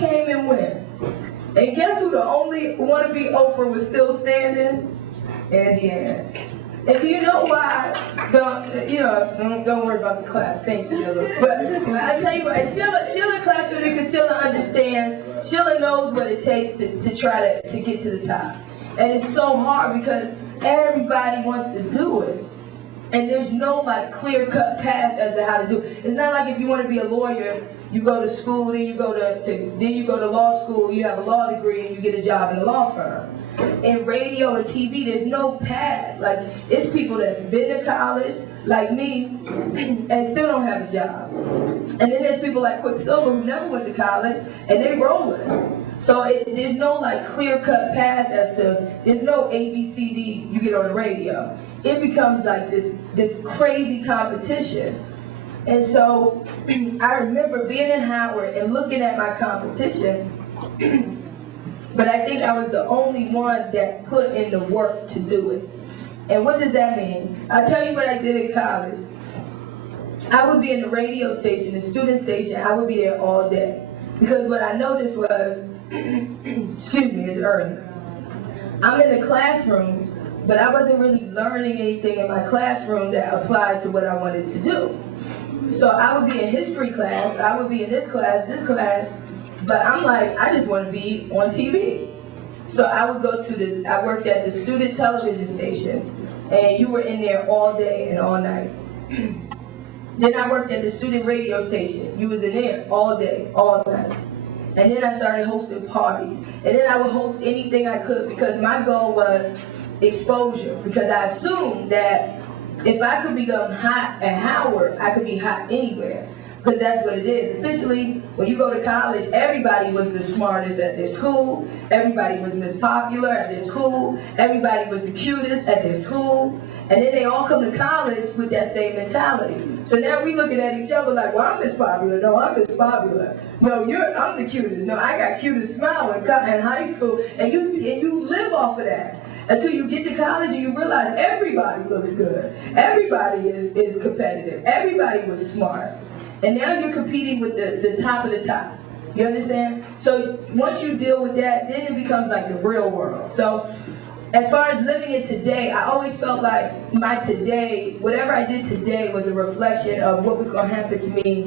came and went. And guess who the only wannabe Oprah was still standing? Angie Ange. And do you know why? Don't worry about the class. Thanks, Sheila. But I tell you what, Sheila claps for me because Sheila understands. Sheila knows what it takes to try to get to the top. And it's so hard because everybody wants to do it. And there's no like clear-cut path as to how to do it. It's not like if you want to be a lawyer, you go to school, then you go to law school, you have a law degree, and you get a job in a law firm. In radio and TV, there's no path. Like, it's people that's been to college, like me, and still don't have a job. And then there's people like Quicksilver who never went to college, and they rolling. So there's no like clear-cut path as to, there's no ABCD you get on the radio. It becomes like this crazy competition. And so I remember being in Howard and looking at my competition, but I think I was the only one that put in the work to do it. And what does that mean? I'll tell you what I did in college. I would be in the radio station, the student station, I would be there all day. Because what I noticed was, excuse me, it's early. I'm in the classroom, but I wasn't really learning anything in my classroom that applied to what I wanted to do. So I would be in history class, I would be in this class, but I'm like, I just want to be on TV. So I would go to I worked at the student television station, and you were in there all day and all night. Then I worked at the student radio station. You was in there all day, all night. And then I started hosting parties. And then I would host anything I could because my goal was exposure. Because I assumed that if I could become hot at Howard, I could be hot anywhere. Because that's what it is. Essentially, when you go to college, everybody was the smartest at their school. Everybody was Miss Popular at their school. Everybody was the cutest at their school. And then they all come to college with that same mentality. So now we looking at each other like, well, I'm Miss Popular. No, I'm Miss Popular. No, I'm the cutest. No, I got cutest smile in high school. And you live off of that. Until you get to college and you realize everybody looks good. Everybody is competitive. Everybody was smart. And now you're competing with the top of the top. You understand? So once you deal with that, then it becomes like the real world. So as far as living it today, I always felt like my today, whatever I did today was a reflection of what was going to happen to me